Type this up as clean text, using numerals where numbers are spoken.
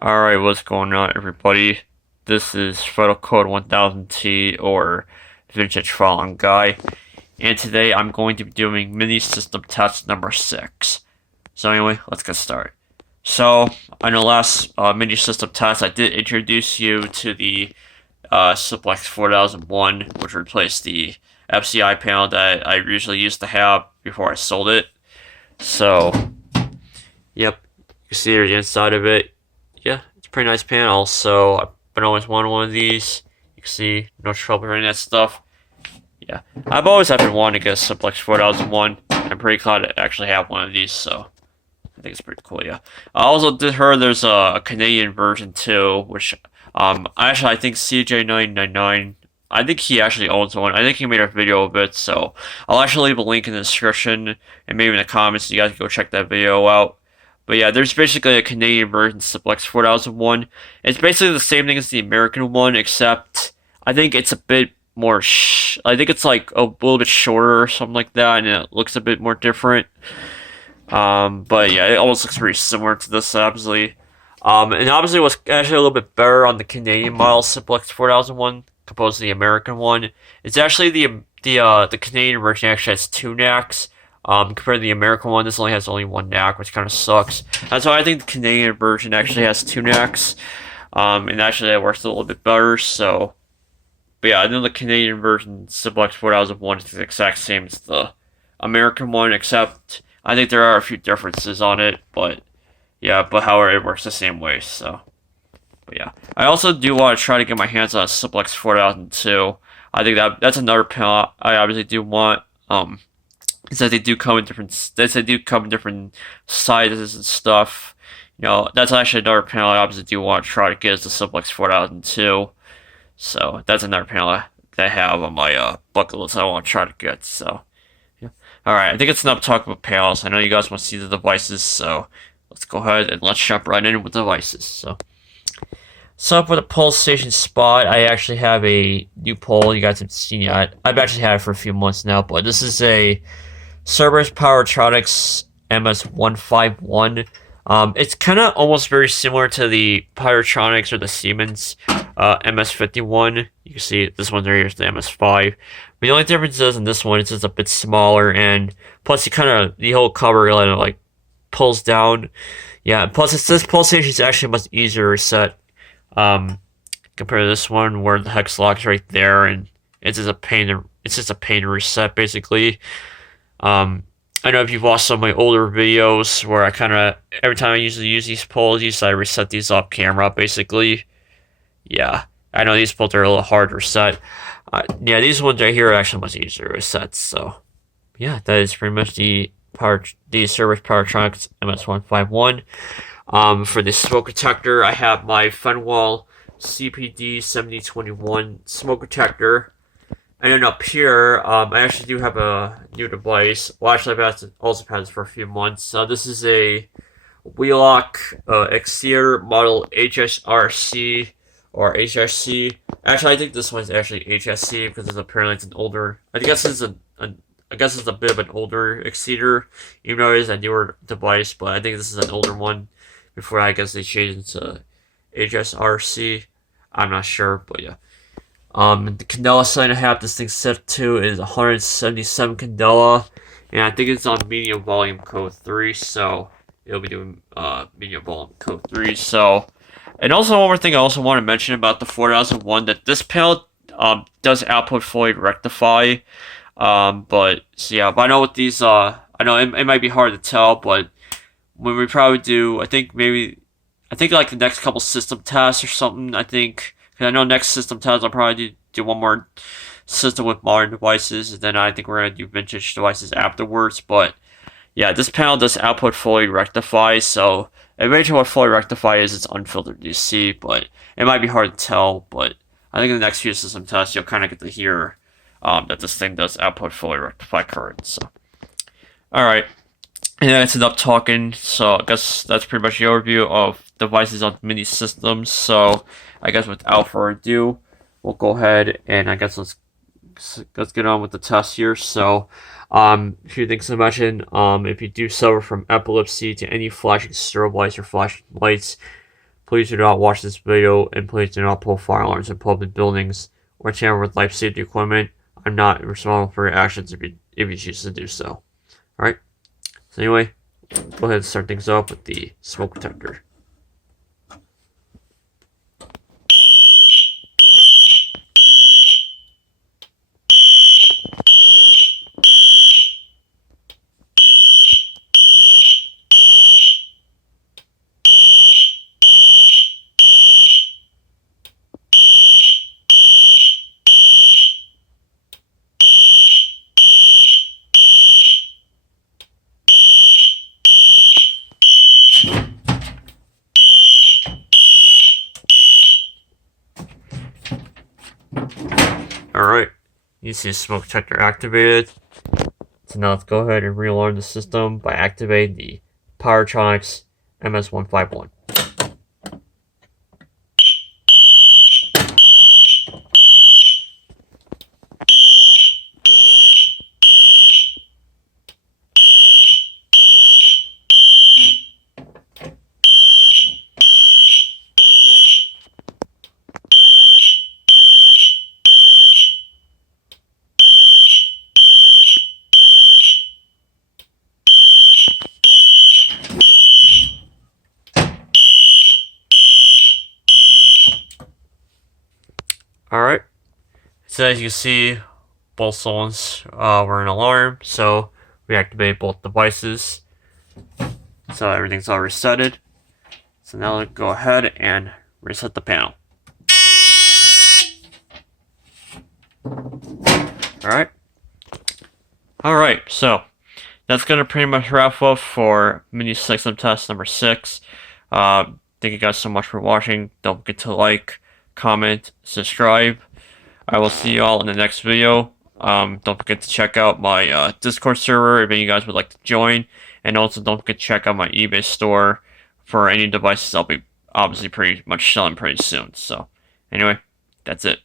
Alright, what's going on, everybody? This is Photo Code 1000T, or Vintage Fallen Guy, and today I'm going to be doing mini system test number 6. So anyway, let's get started. So, on the last mini system test, I did introduce you to the Simplex 4001, which replaced the FCI panel that I usually used to have before I sold it. So, yep, you can see the inside of it. Yeah, it's a pretty nice panel. So I've been always wanting one of these. You can see no trouble running that stuff. Yeah, I've always been wanting to get a Simplex 4001. I'm pretty glad to actually have one of these. So I think it's pretty cool. Yeah. I also did hear there's a Canadian version too, which actually I think CJ999. I think he actually owns one. I think he made a video of it. So I'll actually leave a link in the description and maybe in the comments. You guys can go check that video out. But yeah, there's basically a Canadian version Simplex 4001. It's basically the same thing as the American one, except I think it's a bit more. I think it's like a little bit shorter or something like that, and it looks a bit more different. But yeah, it almost looks pretty similar to this, obviously. And obviously, what's actually a little bit better on the Canadian model Simplex 4001 opposed to the American one. It's actually the Canadian version actually has 2 NACs. Compared to the American one, this only has one NAC, which kind of sucks. That's why I think the Canadian version actually has 2 NACs. And actually that works a little bit better, so. But yeah, I know the Canadian version, Simplex 4001, is the exact same as the American one, except I think there are a few differences on it, but yeah, but however, it works the same way, so. But yeah. I also do want to try to get my hands on a Simplex 4002. I think that's another panel I obviously do want. Is that they do come in different sizes and stuff. You know, that's actually another panel I obviously do want to try to get is the Simplex 4002. So that's another panel that I have on my bucket list I want to try to get. So yeah. Alright, I think it's enough talking about panels. I know you guys want to see the devices, so let's go ahead and let's jump right in with the devices. So for the pole station spot, I actually have a new pole you guys haven't seen yet. I've actually had it for a few months now, but this is a cerberus pyrotronics MS151. It's kind of almost very similar to the pyrotronics or the Siemens MS51. You can see this one right here is the MS5. But the only difference is in this one, it's just a bit smaller, and plus the whole cover like pulls down. Yeah, plus this pulse station is actually much easier to reset compared to this one where the hex lock's right there, and it's just a pain to reset basically. I know if you've watched some of my older videos where I kind of, every time I usually use these poles, I reset these off camera, basically. Yeah, I know these poles are a little hard to reset. Yeah, these ones right here are actually much easier to reset, so. Yeah, that is pretty much the cerberus pyrotronics MS151. For the smoke detector, I have my fenwal CPD 7021 smoke detector. And then up here, I actually do have a new device. Well, actually, I've also had this for a few months. This is a wheelock exceder model HSRC or HSC. Actually, I think this one's actually HSC because apparently it's an older. I guess it's a bit of an older exceder, even though it is a newer device. But I think this is an older one. Before I guess they changed to HSRC. I'm not sure, but yeah. The candela setting I have this thing set to is 177 candela, and I think it's on medium volume code 3, so it'll be doing medium volume code 3. So, and also one more thing I also want to mention about the 4001 that this panel does output fully rectify, but so yeah, but I know with these I know it might be hard to tell, but when we probably do, I think like the next couple system tests or something, I think. I know next system tests I'll probably do one more system with modern devices, and then I think we're going to do vintage devices afterwards. But yeah, this panel does output fully rectify, so eventually what fully rectify is it's unfiltered DC, but it might be hard to tell. But I think in the next few system tests you'll kind of get to hear that this thing does output fully rectify current. So, alright. And that's enough talking, so I guess that's pretty much the overview of devices on mini systems. So I guess without further ado, we'll go ahead and I guess let's get on with the test here. So a few things to mention. If you do suffer from epilepsy to any flashing strobe lights or flashing lights, Please do not watch this video, and please do not pull fire alarms in public buildings or tamper with life safety equipment. I'm not responsible for your actions if you choose to do so. Alright? So anyway, go ahead and start things off with the smoke detector. Alright, you see smoke detector activated. So now let's go ahead and re-alarm the system by activating the pyrotronics MS-151. Alright, so as you can see, both zones were in alarm, so we activated both devices. So everything's all resetted. So now let's go ahead and reset the panel. Alright, so that's going to pretty much wrap up for mini system test number 6. Thank you guys so much for watching. Don't forget to like, comment, subscribe. I will see you all in the next video. Don't forget to check out my Discord server if any of you guys would like to join. And also don't forget to check out my eBay store for any devices I'll be obviously pretty much selling pretty soon. So anyway, that's it.